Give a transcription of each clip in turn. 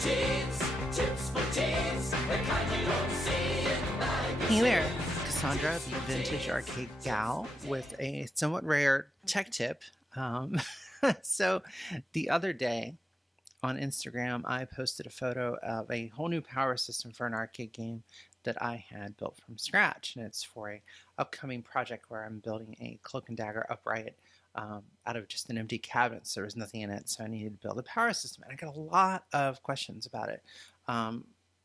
Hey there, Cassandra, the vintage arcade gal, with a somewhat rare tech tip. So, the other day on Instagram, I posted a photo of a whole new power system for an arcade game that I had built from scratch, and it's for a upcoming project where I'm building a Cloak and Dagger upright out of just an empty cabinet. So there was nothing in it, so I needed to build a power system, and I got a lot of questions about it.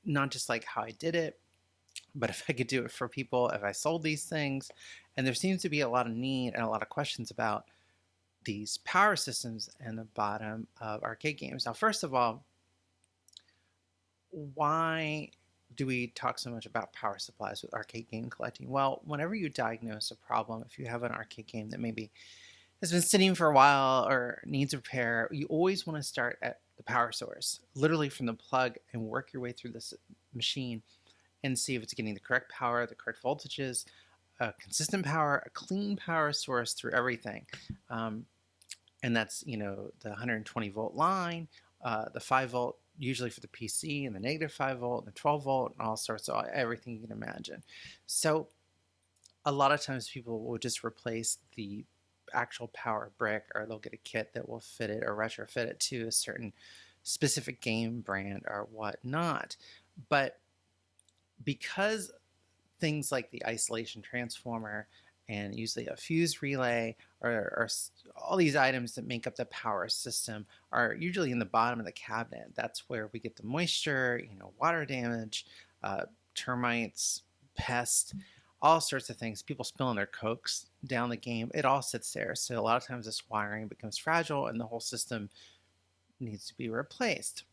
Not just like how I did it, but if I could do it for people, if I sold these things. And there seems to be a lot of need and a lot of questions about these power systems in the bottom of arcade games. Now, first of all, why do we talk so much about power supplies with arcade game collecting? Well, whenever you diagnose a problem, if you have an arcade game that maybe has been sitting for a while or needs repair, you always want to start at the power source, literally from the plug, and work your way through this machine and see if it's getting the correct power, the correct voltages, a consistent power, a clean power source through everything. And that's, the 120 volt line, the 5 volt, usually for the PC, and the negative 5 volt, and the 12 volt, and all sorts of everything you can imagine. So a lot of times people will just replace the actual power brick, or they'll get a kit that will fit it or retrofit it to a certain specific game brand or whatnot. But because things like the isolation transformer and usually a fuse relay or all these items that make up the power system are usually in the bottom of the cabinet. That's where we get the moisture, water damage, termites, pests, all sorts of things. People spilling their cokes down the game. It all sits there. So a lot of times this wiring becomes fragile and the whole system needs to be replaced.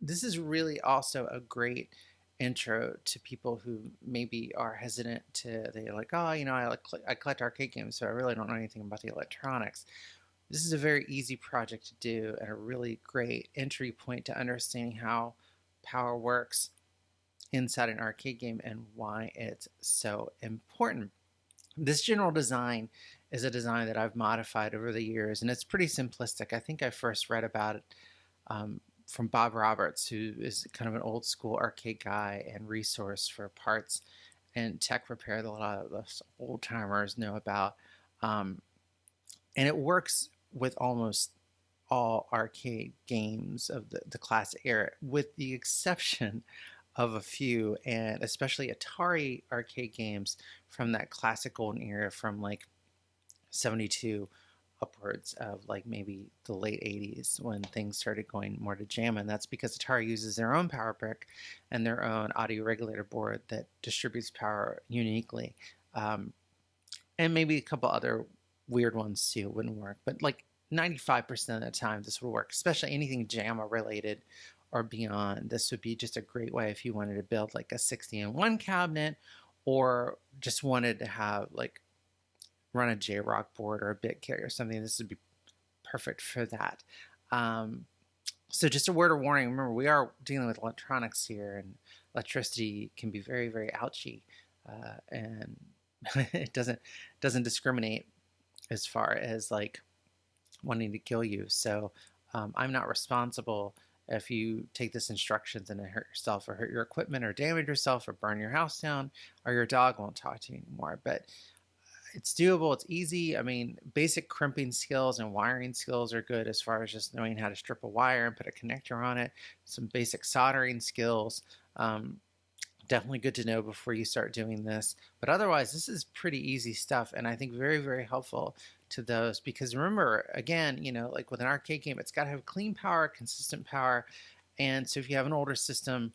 This is really also a great intro to people who maybe are hesitant they're like, oh, I collect arcade games, so I really don't know anything about the electronics. This is a very easy project to do and a really great entry point to understanding how power works inside an arcade game and why it's so important. This general design is a design that I've modified over the years, and it's pretty simplistic. I think I first read about it from Bob Roberts, who is kind of an old school arcade guy and resource for parts and tech repair that a lot of us old timers know about. And it works with almost all arcade games of the classic era, with the exception of a few, and especially Atari arcade games from that classic golden era from like 72 upwards of like maybe the late 80s, when things started going more to jam. And that's because Atari uses their own power brick and their own audio regulator board that distributes power uniquely. And maybe a couple other weird ones too wouldn't work, but like 95% of the time this would work, especially anything JAMA related or beyond. This would be just a great way if you wanted to build like a 60-in-1 cabinet, or just wanted to have like run a J-Rock board or a bit kit or something. This would be perfect for that. So just a word of warning, remember, we are dealing with electronics here, and electricity can be very, very ouchy, and it doesn't discriminate as far as like wanting to kill you. So I'm not responsible if you take this instructions and hurt yourself or hurt your equipment or damage yourself or burn your house down, or your dog won't talk to you anymore. But it's doable. It's easy. I mean, basic crimping skills and wiring skills are good, as far as just knowing how to strip a wire and put a connector on it. Some basic soldering skills. Definitely good to know before you start doing this. But otherwise, this is pretty easy stuff, and I think very, very helpful to those. Because remember, again, like with an arcade game, it's got to have clean power, consistent power. And so if you have an older system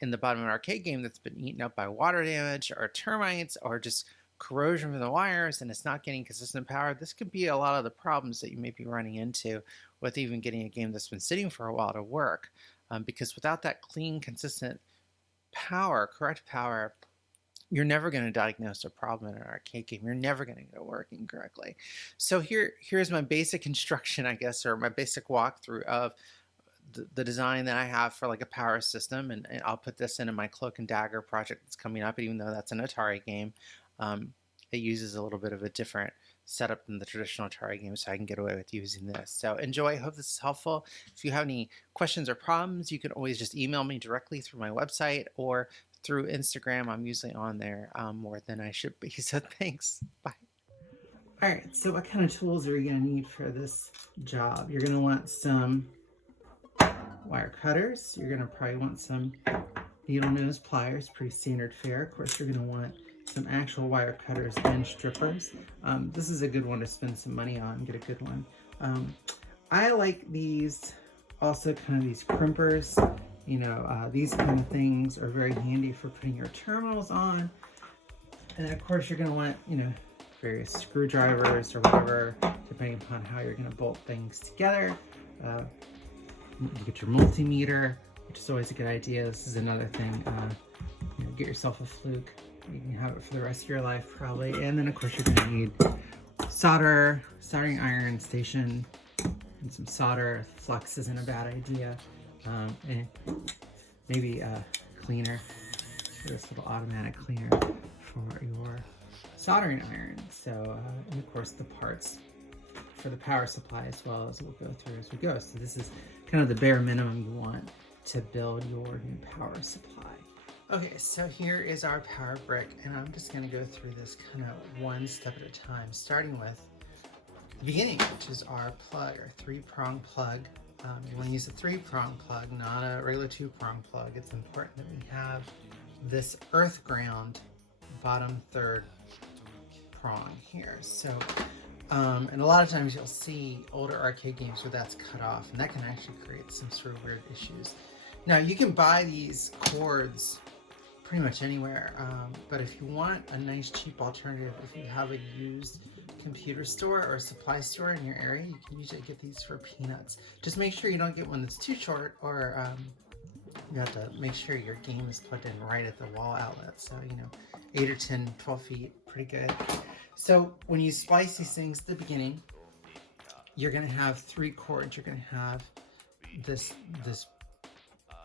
in the bottom of an arcade game that's been eaten up by water damage or termites or just corrosion from the wires, and it's not getting consistent power, this could be a lot of the problems that you may be running into with even getting a game that's been sitting for a while to work. Because without that clean, consistent power, correct power, you're never going to diagnose a problem in an arcade game. You're never going to get it working correctly. So here's my basic instruction, I guess, or my basic walkthrough of the design that I have for like a power system. And I'll put this into my Cloak and Dagger project that's coming up, even though that's an Atari game. It uses a little bit of a different setup than the traditional Atari game, so I can get away with using this. So enjoy. Hope this is helpful. If you have any questions or problems, you can always just email me directly through my website or through Instagram. I'm usually on there more than I should be. So thanks. Bye. All right, so what kind of tools are you going to need for this job? You're going to want some wire cutters. You're going to probably want some needle nose pliers, pretty standard fare. Of course, you're going to want some actual wire cutters and strippers. This is a good one to spend some money on, get a good one. I like these, also kind of these crimpers. You know, these kind of things are very handy for putting your terminals on. And then of course you're going to want, you know, various screwdrivers or whatever, depending upon how you're going to bolt things together. You get your multimeter, which is always a good idea. This is another thing. You know, get yourself a fluke. You can have it for the rest of your life probably. And then of course you're going to need soldering iron station, and some solder. Flux isn't a bad idea. And maybe a cleaner, this little automatic cleaner for your soldering iron. So, and of course the parts for the power supply as well, as we'll go through as we go. So this is kind of the bare minimum you want to build your new power supply. Okay, so here is our power brick, and I'm just going to go through this kind of one step at a time, starting with the beginning, which is our plug, our 3-prong plug. You want to use a 3-prong plug, not a regular 2-prong plug. It's important that we have this earth ground bottom 3rd prong here. So, and a lot of times you'll see older arcade games where that's cut off, and that can actually create some sort of weird issues. Now you can buy these cords pretty much anywhere, but if you want a nice cheap alternative, if you have a used computer store or a supply store in your area, you can usually get these for peanuts. Just make sure you don't get one that's too short, or you have to make sure your game is plugged in right at the wall outlet. So, you know, 8 or 10, 12 feet, pretty good. So when you splice these things at the beginning, you're going to have 3 cords. You're going to have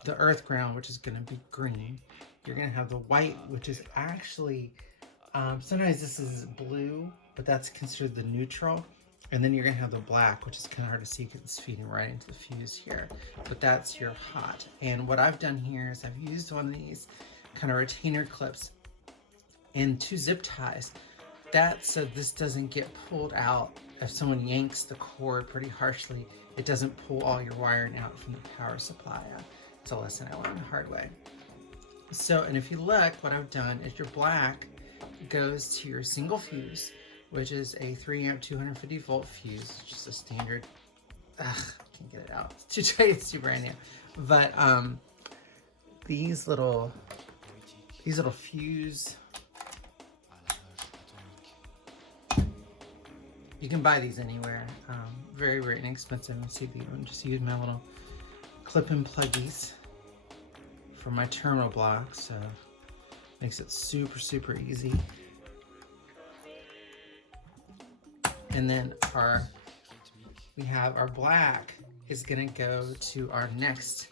the earth ground, which is going to be green. You're going to have the white, which is actually, sometimes this is blue, but that's considered the neutral. And then you're going to have the black, which is kind of hard to see because it's feeding right into the fuse here. But that's your hot. And what I've done here is I've used one of these kind of retainer clips and 2 zip ties. That's so this doesn't get pulled out. If someone yanks the cord pretty harshly, it doesn't pull all your wiring out from the power supply. It's a lesson I learned the hard way. So, and if you look, what I've done is your black goes to your single fuse, which is a 3 amp 250 volt fuse, just a standard. Can't get it out. It's too tight. It's too brand new. But these little fuse, you can buy these anywhere. Very, very inexpensive. Let's see, just use my little clip-in pluggies for my terminal block, so makes it super, super easy. And then we have our black is gonna go to our next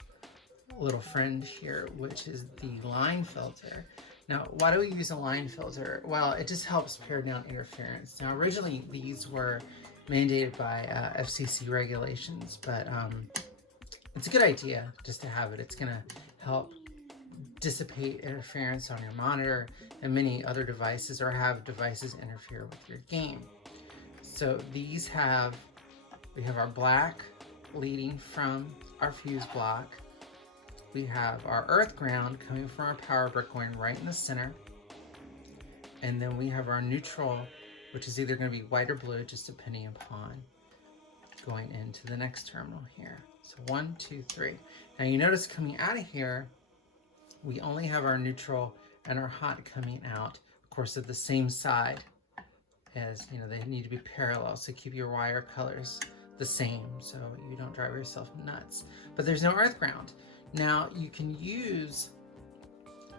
little friend here, which is the line filter. Now, why do we use a line filter? Well, it just helps pare down interference. Now, originally these were mandated by FCC regulations, but it's a good idea just to have it. It's gonna help dissipate interference on your monitor and many other devices, or have devices interfere with your game. So we have our black leading from our fuse block. We have our earth ground coming from our power brick going right in the center. And then we have our neutral, which is either going to be white or blue, just depending upon going into the next terminal here. So 1, 2, 3. Now you notice coming out of here, we only have our neutral and our hot coming out, of course, at the same side, as you know, they need to be parallel. So keep your wire colors the same so you don't drive yourself nuts. But there's no earth ground. Now you can use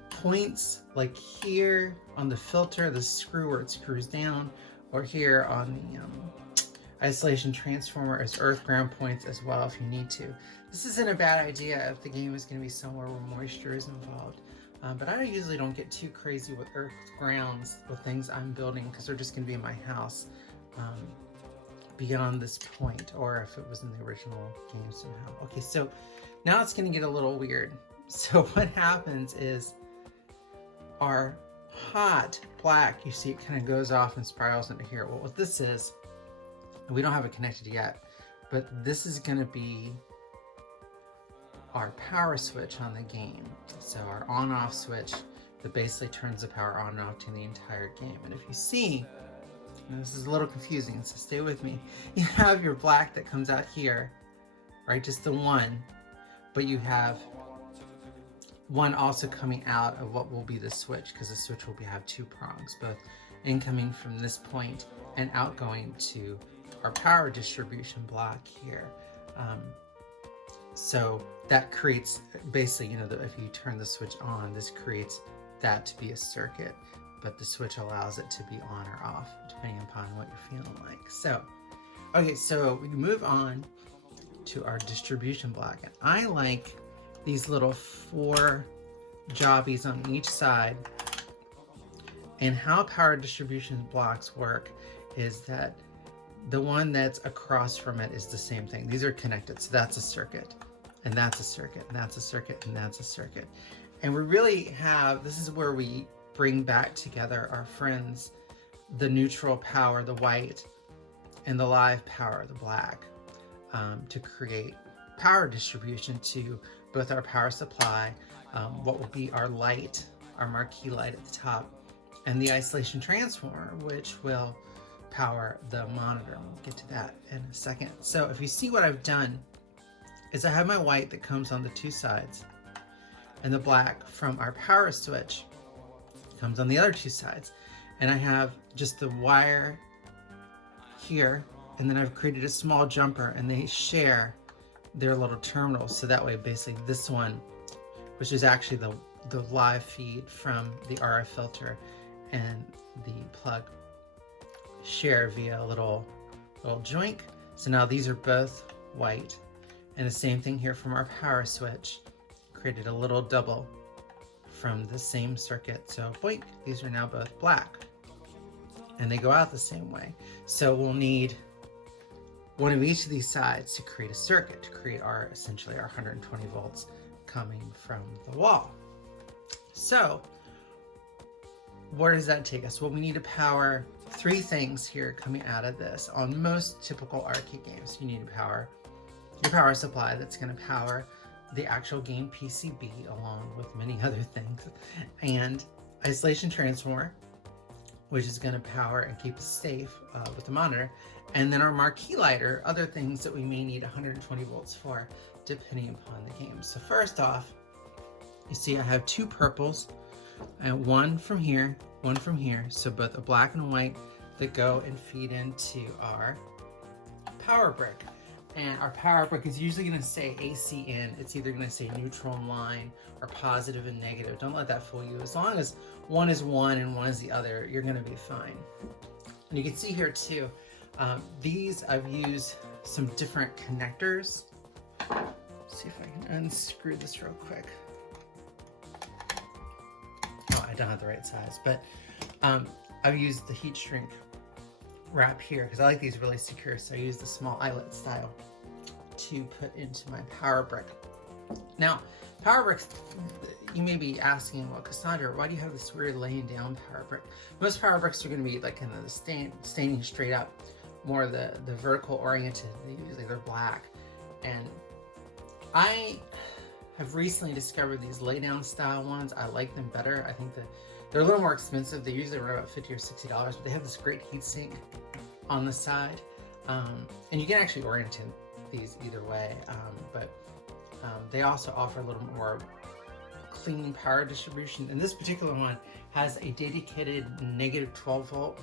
points like here on the filter, the screw where it screws down, or here on the isolation transformer as earth ground points as well if you need to. This isn't a bad idea if the game is going to be somewhere where moisture is involved. But I usually don't get too crazy with earth grounds with things I'm building because they're just going to be in my house. beyond this point, or if it was in the original game somehow. Okay, so now it's going to get a little weird. So what happens is our hot black, you see it kind of goes off and spirals into here. Well, what this is, we don't have it connected yet, but this is going to be our power switch on the game. So our on-off switch that basically turns the power on and off to the entire game. And if you see, and this is a little confusing, so stay with me, you have your black that comes out here, right, just the one, but you have one also coming out of what will be the switch, because the switch will have two prongs, both incoming from this point and outgoing to our power distribution block here. So that creates, basically, you know, if you turn the switch on, this creates that to be a circuit, but the switch allows it to be on or off depending upon what you're feeling like. So, okay, so we move on to our distribution block, and I like these little 4 jobbies on each side. And how power distribution blocks work is that the one that's across from it is the same thing. These are connected, so that's a circuit, and that's a circuit, and that's a circuit, and that's a circuit. And we really have, this is where we bring back together our friends, the neutral power, the white, and the live power, the black, to create power distribution to both our power supply, what will be our light, our marquee light at the top, and the isolation transformer, which will power the monitor. We'll get to that in a second. So if you see, what I've done is I have my white that comes on the 2 sides, and the black from our power switch comes on the other 2 sides. And I have just the wire here, and then I've created a small jumper, and they share their little terminals. So that way, basically this one, which is actually the live feed from the RF filter, and the plug share via a little joint. So now these are both white, and the same thing here from our power switch, created a little double from the same circuit. So boink, these are now both black, and they go out the same way. So we'll need one of each of these sides to create a circuit, to create our, essentially our 120 volts coming from the wall. So where does that take us? Well, we need to power 3 things here coming out of this. On most typical arcade games, you need to power your power supply that's going to power the actual game PCB, along with many other things, and isolation transformer, which is going to power and keep us safe with the monitor, and then our marquee lighter, other things that we may need 120 volts for, depending upon the game. So first off, you see I have 2 purples, and one from here, so both a black and a white that go and feed into our power brick. And our power brick is usually going to say AC in. It's either going to say neutral and line or positive and negative. Don't let that fool you. As long as one is one and one is the other, you're going to be fine. And you can see here too, these I've used some different connectors. Let's see if I can unscrew this real quick. Oh, I don't have the right size, but I've used the heat shrink wrap here because I like these really secure, so I use the small eyelet style to put into my power brick. Now, power bricks, you may be asking, well, Cassandra, why do you have this weird laying down power brick? Most power bricks are going to be like kind of the standing straight up, more the vertical oriented. Usually they're black, and I have recently discovered these lay down style ones. I like them better. I think that they're a little more expensive. They usually run about $50 or $60, but they have this great heat sink on the side, and you can actually orient these either way, but they also offer a little more clean power distribution. And this particular one has a dedicated negative 12 volt,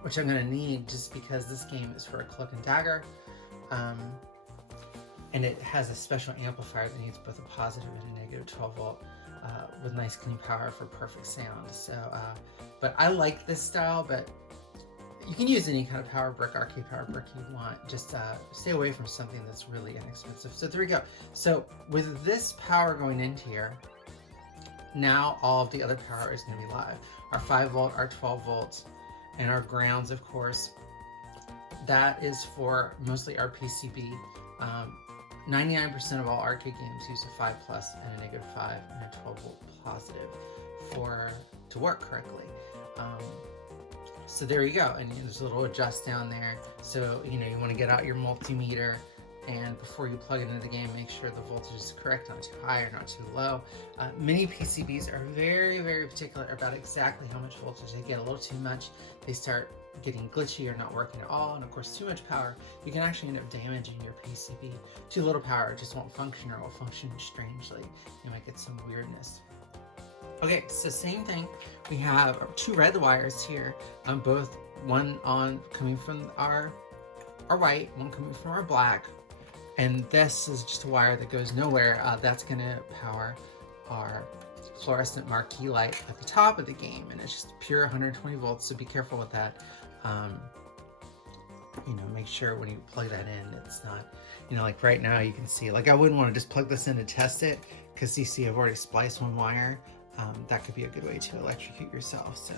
which I'm going to need just because this game is for a cloak and dagger, and it has a special amplifier that needs both a positive and a negative 12 volt with nice clean power for perfect sound. So but I like this style, but you can use any kind of power brick, arcade power brick you want. Just stay away from something that's really inexpensive. So there we go. So with this power going into here, now all of the other power is going to be live. Our 5 volt, our 12 volts, and our grounds, of course, that is for mostly our PCB. 99% of all arcade games use a 5 plus and a negative 5 and a 12 volt positive to work correctly. So there you go, and there's a little adjust down there. So you want to get out your multimeter, and before you plug it into the game, make sure the voltage is correct, not too high or not too low. Many PCBs are very, very particular about exactly how much voltage. They get a little too much, they start getting glitchy or not working at all, and of course too much power, you can actually end up damaging your PCB. Too little power, it just won't function, or it will function strangely. You might get some weirdness. Okay, so same thing. We have 2 red wires here, both one coming from our white, one coming from our black, and this is just a wire that goes nowhere. That's going to power our fluorescent marquee light at the top of the game, and it's just pure 120 volts. So be careful with that. Make sure when you plug that in, it's not, like right now you can see, like I wouldn't want to just plug this in to test it, because you see I've already spliced one wire. That could be a good way to electrocute yourself, so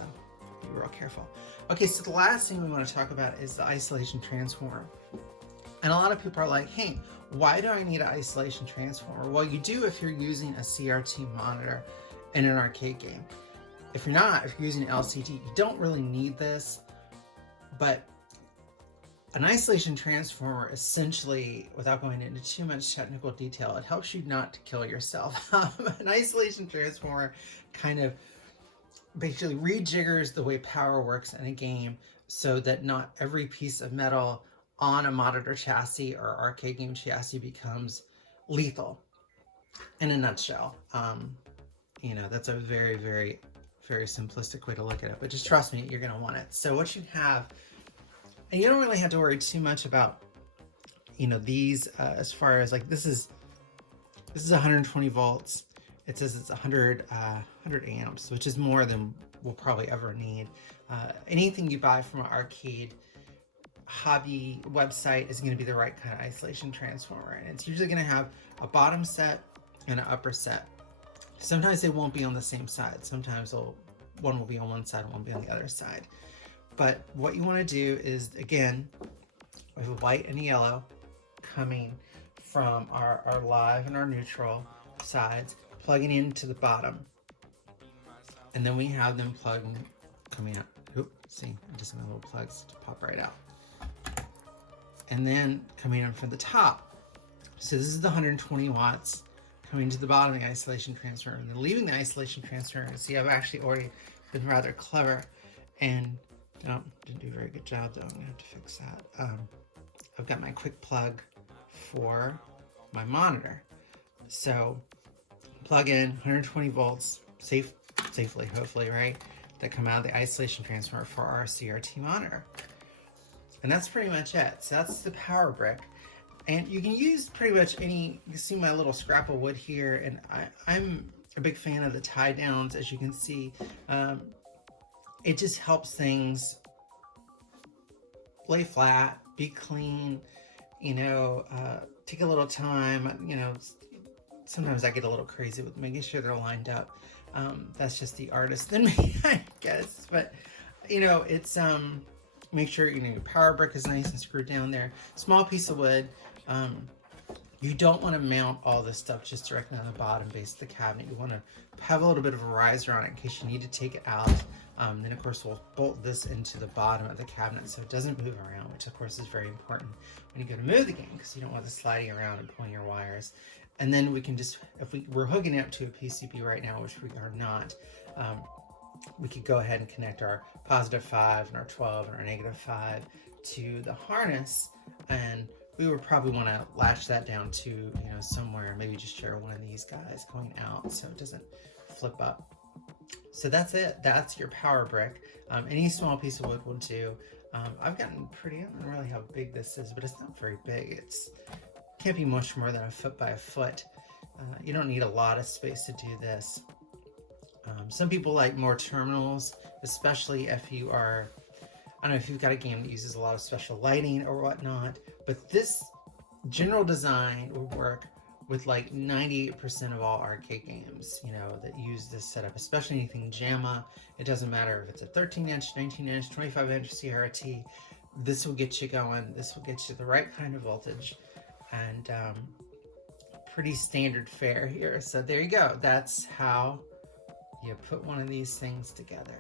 be real careful. Okay, so the last thing we want to talk about is the isolation transformer. And a lot of people are like, hey, why do I need an isolation transformer? Well, you do if you're using a CRT monitor in an arcade game. If you're using an LCD, you don't really need this. But an isolation transformer, essentially, without going into too much technical detail, it helps you not to kill yourself. An isolation transformer kind of basically rejiggers the way power works in a game, so that not every piece of metal on a monitor chassis or arcade game chassis becomes lethal. In a nutshell, that's a very, very, very simplistic way to look at it, but just trust me, you're going to want it. So what you have, and you don't really have to worry too much about, these as far as like this is 120 volts. It says it's 100 amps, which is more than we'll probably ever need. Anything you buy from an arcade hobby website is going to be the right kind of isolation transformer, and it's usually going to have a bottom set and an upper set. Sometimes they won't be on the same side. Sometimes one will be on one side and one will be on the other side. But what you want to do is, again, we have a white and a yellow coming from our live and our neutral sides, plugging into the bottom, and then we have them coming out. Oop, see, just my little plugs to pop right out. And then coming in from the top. So this is the 120 watts coming to the bottom of the isolation transformer, and then leaving the isolation transformer. See, I've actually already been rather clever and didn't do a very good job, though. I'm gonna have to fix that. I've got my quick plug for my monitor. So plug in 120 volts safely, hopefully, right? That come out of the isolation transformer for our CRT monitor. And that's pretty much it. So that's the power brick. And you can use pretty much you can see my little scrap of wood here, and I'm a big fan of the tie downs, as you can see. It just helps things lay flat, be clean, take a little time. Sometimes I get a little crazy with making sure they're lined up. That's just the artist in me, I guess. But, it's, make sure, your power brick is nice and screwed down there. Small piece of wood. You don't want to mount all this stuff just directly on the bottom base of the cabinet. You want to have a little bit of a riser on it in case you need to take it out. Then of course we'll bolt this into the bottom of the cabinet so it doesn't move around, which of course is very important when you go to move the game, because you don't want this sliding around and pulling your wires. And then we can just, if we're hooking it up to a PCB right now, which we are not, we could go ahead and connect our positive 5 and our 12 and our negative 5 to the harness, and we would probably want to latch that down to, somewhere, maybe just share one of these guys going out so it doesn't flip up. So that's it. That's your power brick. Any small piece of wood will do. I've gotten I don't know really how big this is, but it's not very big. Can't be much more than a foot by a foot. You don't need a lot of space to do this. Some people like more terminals, especially if you are, I don't know, if you've got a game that uses a lot of special lighting or whatnot, but this general design would work with like 98% of all arcade games, that use this setup, especially anything JAMA. It doesn't matter if it's a 13-inch, 19-inch, 25-inch CRT. this will get you going. This will get you the right kind of voltage, and pretty standard fare here. So there you go. That's how you put one of these things together.